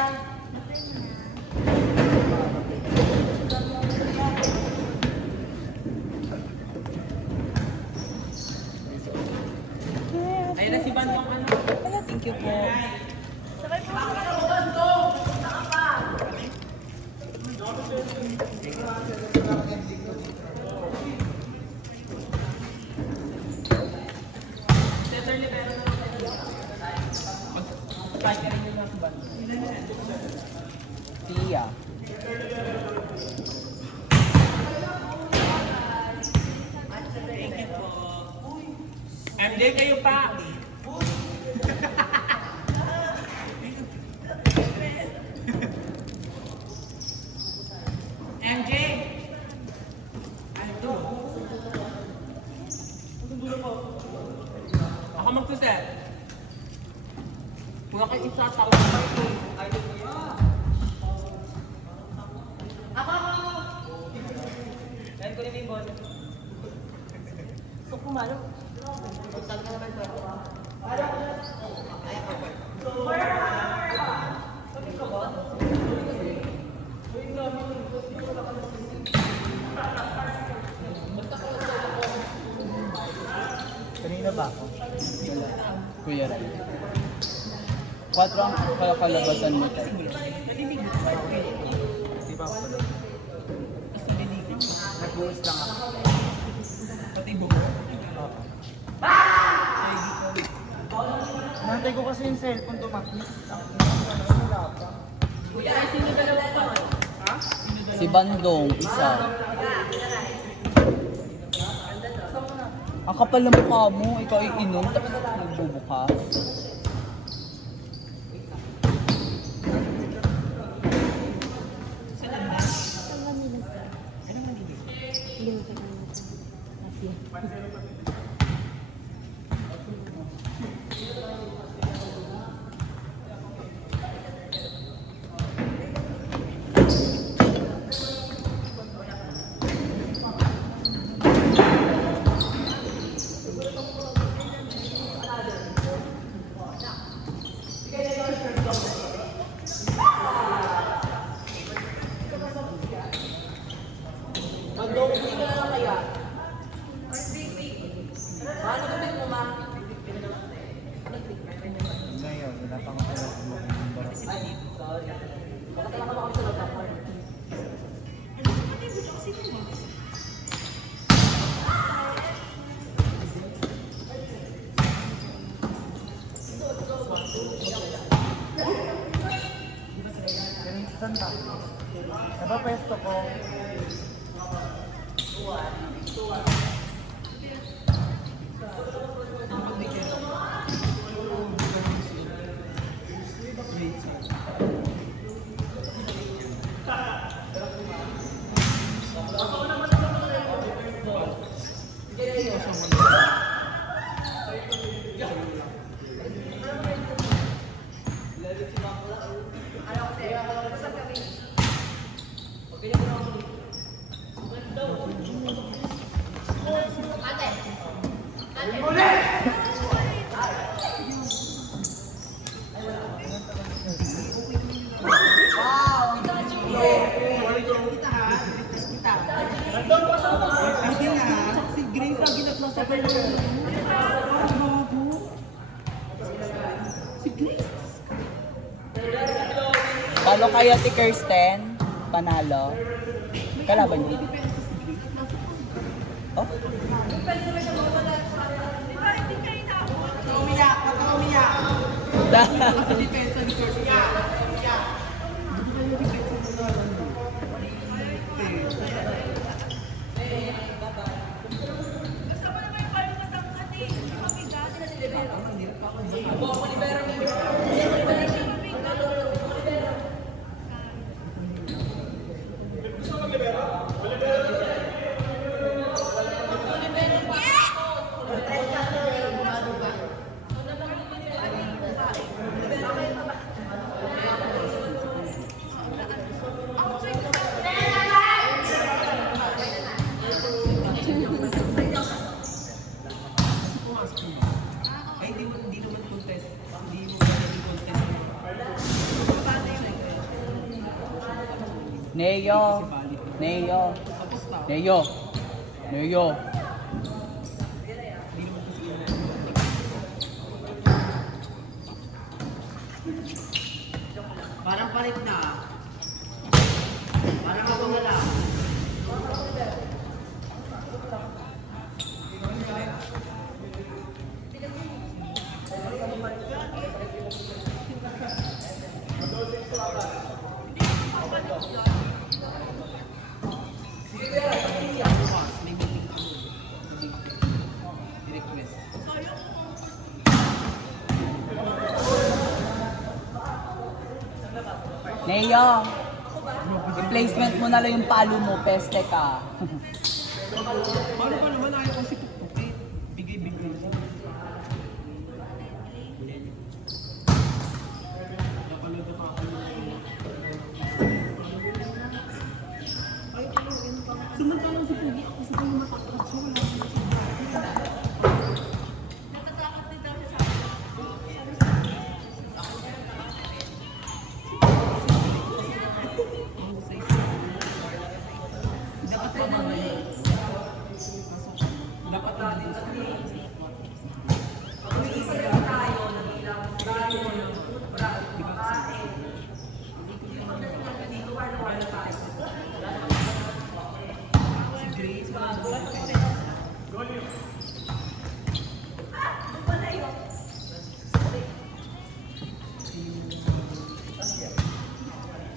Ayun na si Bandong ano. Thank you po. Tia. MJ kayo pa. MJ. Ano? Ako magsuset. Kung ako isa, tawag pa ito. Ako! Dahil ko rin yung boss. So, kumalo. Saan ka naman ito? Kanina ba ako? Wala. Kuya Ray. 4 ang kalabasan mo tayo. Di ba ako? Nag-uus lang ako. Pati buko. Oo. Nantay ko kasi yung cellphone tumakit. Wala pa. Kuya, ay sino dalawa pa? Ha? Si Bandong, isa. Ang kapal na mukha mo, ikaw ay inom, tapos nagbubukas. Ngayon, wala pa akong alam kung saan ba? Napapesto ko. Si Grace ang ginatlas sa pala. Si Grace. Talo kaya si Kirsten? Panalo? Kalaban niyo? Oh? Umiyak, umiyak. Sa depensa ni George. Bakit Neo. Neo. Neo. Neo. Parang palit na. Parang ako na lang. Neo. Replacement mo na lang yung palo mo, peste ka. Paano ba naman ayaw kasi pupukit? Bigay-bigay. Samantalang si Pugi ako sa kanya matakot siya.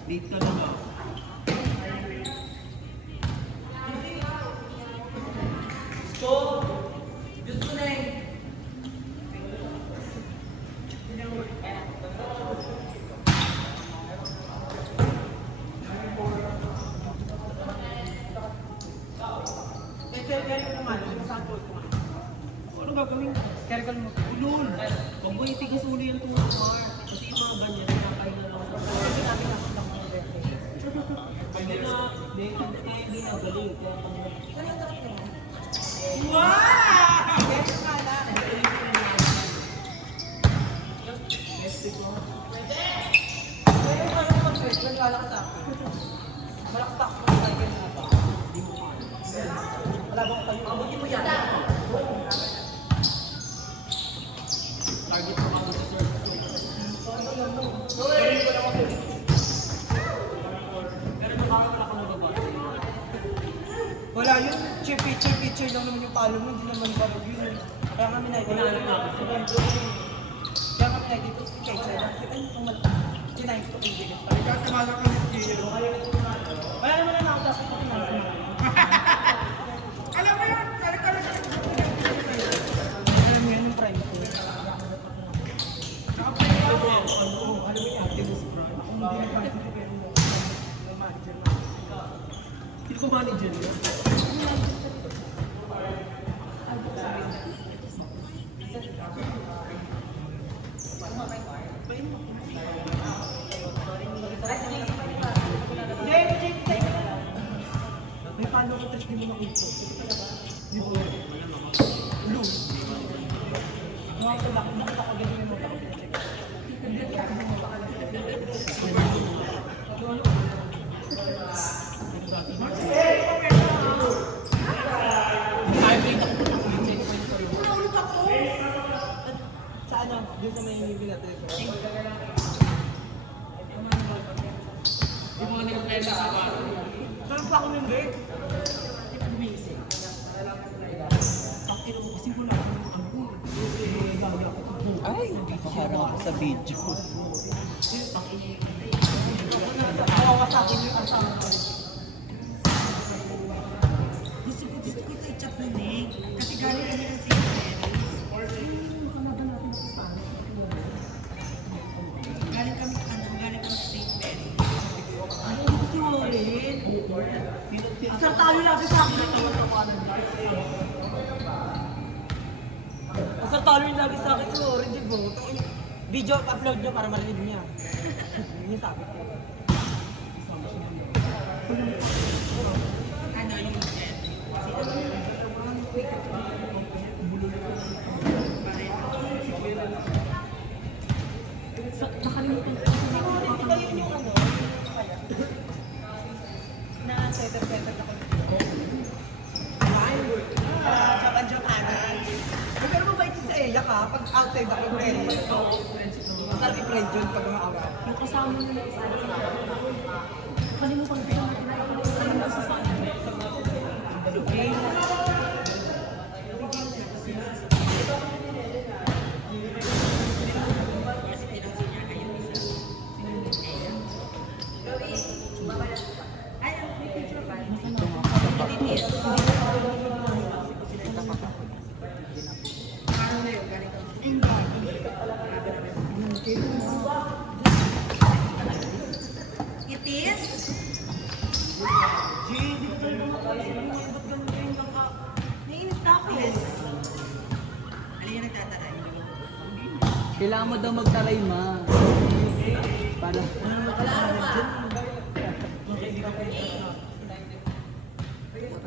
Date ka na ba? Ano gagawin? Careful mo. Ulol! Huwag mo itigas uli yung tulog, Mar. Kasi yung mga ganyan, nakakain na lang ako. Hindi na, hindi na galing. Target mo ako sa service ko. Pero nakakawala ako nababasa. Wala yun. Picture lang naman yung palo mo. Hindi naman barog yun. Kaya kami nakikita. Kaya kami nakikita. Kaya kami nakikita. Kinahin ko kung bilis. Wala naman na ako kasi kung kinahin ko. Alam mo yun! Alam mo yun yung prime ko. Hindi ko manager yun. May paano ko touch di mo nakulpo. Di ba? Blue. Mga ko lang, nakita ko ganyan yung mga check. Sa ano? Doon sa may ibig natin. Yung mga nagkakaila sa baro. Saan pa ako ng gate? Kasi wala akong ano. Gaga ako. Ay, nakaharang ako sa video. Kawawa sa akin yung asawa ko. Gusto ko i-chat na Nick. Kasi galing kami ng St. Galing kami sa St. Mary. Ano gusto mo rin? Isang talo lagi sa akin. Isang talo yung lagi sa akin. Sorry, di ba? Video upload nyo para marinig niya. Yun yung sabi ko. Ano yung nakalimutan ko. Ayun yung ano. masarap i-friend yun pag mga awa. Yung kasama nyo na isa. Kalimutan ko yung pinakita ko sa sana. Okay. Itis? Jay, di ko talaga makalas mo. Ba't ganun kayo lang ka? Nainis na ako eh. Ano yung nagtataray? Kailangan mo daw magtaray, ma. Para...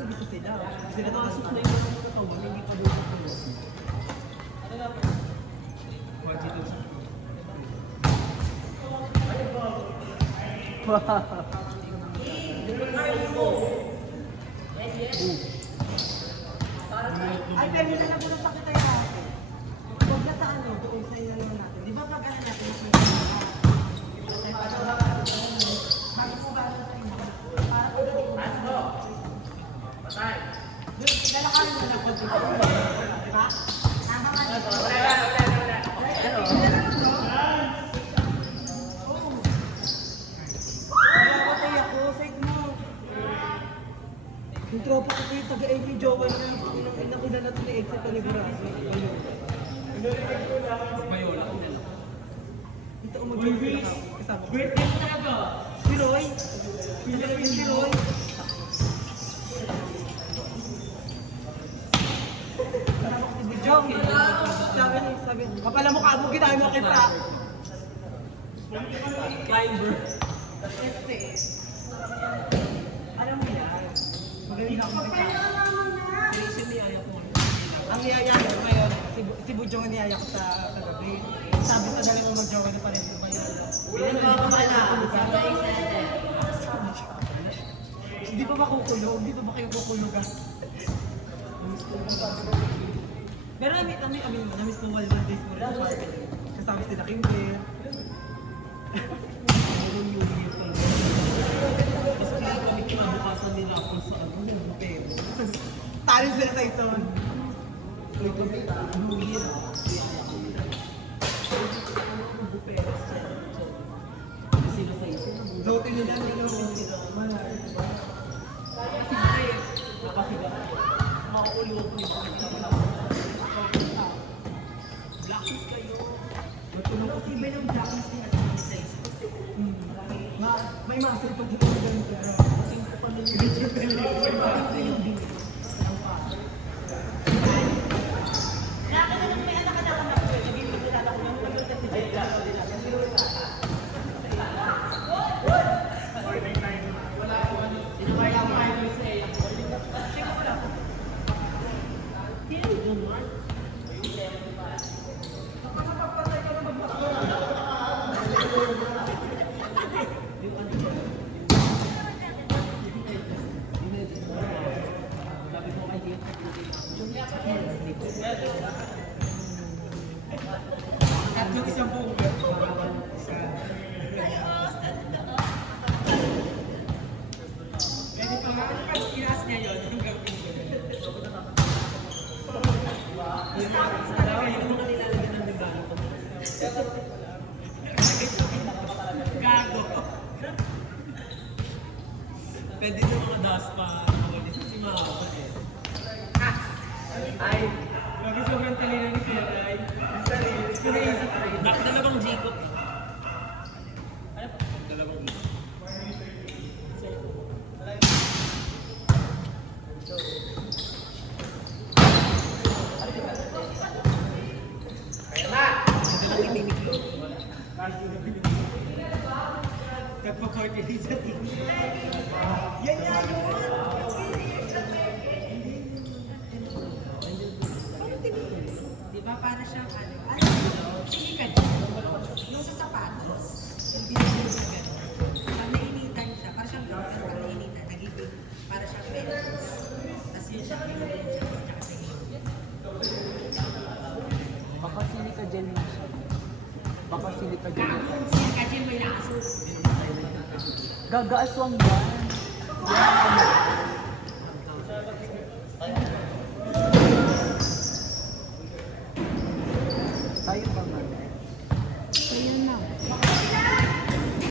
Gusto sila. Sila na Pasok na yung mga katawan, hindi pa doon ito. Ay, pero yun na lang muna sa kita yung ate. Huwag na sa ano, doon sa inyo naman natin. Di ba pag ano natin, bago po ba sa inyo? Para po doon. Patay. Lalakarin mo na po dito. Di ba? Tama nga. Patay ako, side mo. Yung tropa ko kayo, taga-aim ni Joel na yung inakuna natin ni Exit na Librazo. Dito ko mag-join sila ka. Kasama ko. Si Roy. Si Roy. Kasama ko si Bijong. Sabi, kapala mukha mo, ginaya mo kita. Climber. Kasi, alam mo yan. Magaling ako mag-isa. Seryoso niyaya ko. Ang niyaya ko ngayon, si Bujong ang niyaya ko sa kagabi. Sabi sa dalawa mag-jowa na pa rin ba yun? Hindi pa ba kukulog? Hindi pa ba kayo kukulugan? Pero amin mo, namiss mo Walwal days mo rin sa party. Kasama sila Kimber. Meron yung year talaga. Mas kaya kami kinabukasan nila ako sa ano, yung butero. Talo sila sa ison. New Year. Sila sa isa. Lote nila nila. Nakasigat. Makakulo ko yung makikita ko lang. Blacklist kayo. Matulog kasi iba yung blacklist niya at sa isa. May muscle pag dito sa ganito. Kasing ko pa nun yung At yung isang buong pwede pa nga, pag kinas niya yun, hanggang gago. Pwede sa mga daspa. Pwede sa si Mama eh. Ay, lagi sobrang talino ni Kuya. dalawang Jacob. Dalawang Nagpa-party din sa team. Yan nga yun! Di ba para siyang ano? Sige ka dyan. Yung sa sapatos. Yung binigyan sa gano'n. Pag nainitan siya, para siyang gano'n. Pag nainitan, nagiging para siyang pencils. Tapos yun siya, pinagyan siya. Tapos nakasingin. Baka silicone gel na siya. Baka Makasilip ka dyan. Siya kajin mo inaasok. Gagaaswang yan. Yan.